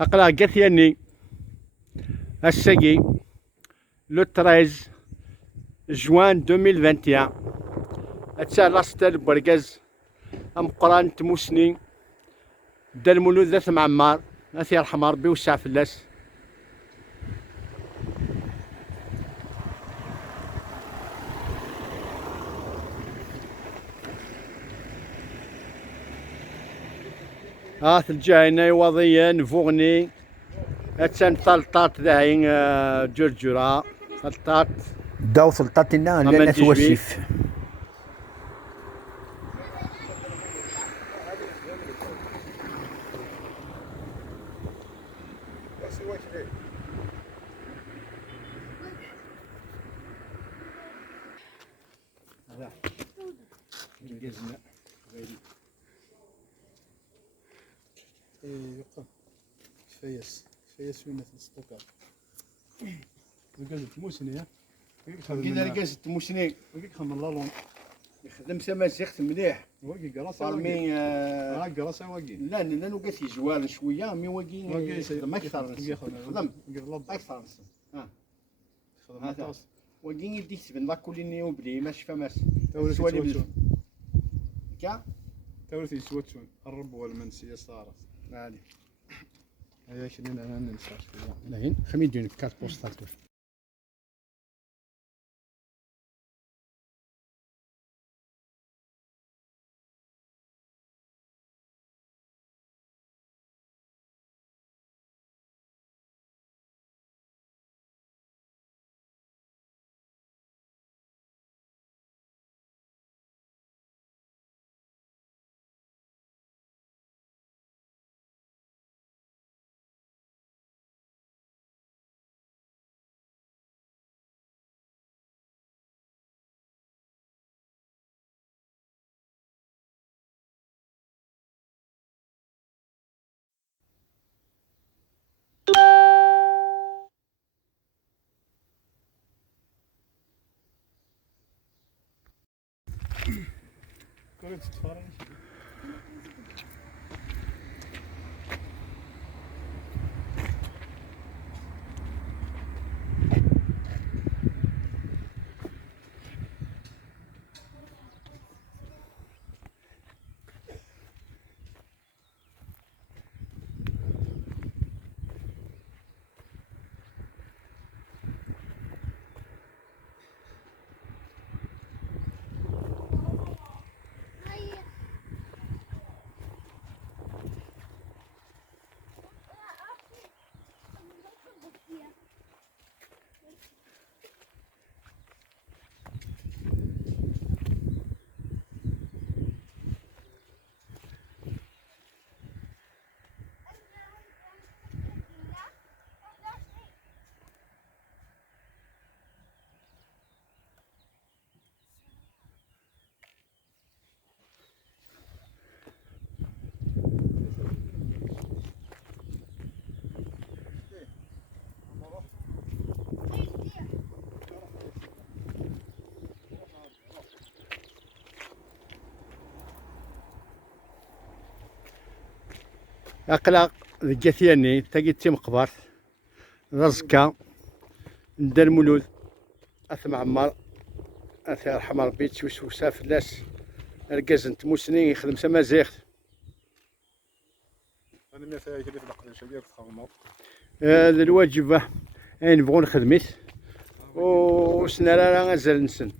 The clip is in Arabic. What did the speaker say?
أقلع قثياني الساقي لو 13 جوان 2021 أتسا لاستال برقاز أمقران تموسني دا المولود ذات معمار أثي يرحم ربي ويوسع فلاس. الجاينا وضيا فوغني أتسان طلطات ذاهين جرجرة طلطات داو سلطاتنا لا توشيف. فياس وين تستوكر رقازة موسني كينا رقازة موسني خدم اللالون يخدم سما زيخت مليح واقي قراصة فارمي قراصة واقي لا نقاس يجوال شوية مي واقي يخدم أكثر خدم أكثر خدم واقي يديك تبن لاك كليني وبلي ماشي فماس تورثي سواتشون كا تورثي سواتشون الرب والمنسية صارت هادي هيا شنين أنا ننسى لهين خمي ديون كارت بوستال كنت تتفرج أقلق الجثياني تاقي تيم قبر رزكا ندى المولود أث معمر أث يرحم ربي تشوسوسا فلاس رقاز نتموسني يخدم سما زيخت أنا ما فيها كده في العقل شبيه تخدموا هذا الواجب نبغو نخدميت وسنا راه غازال نسن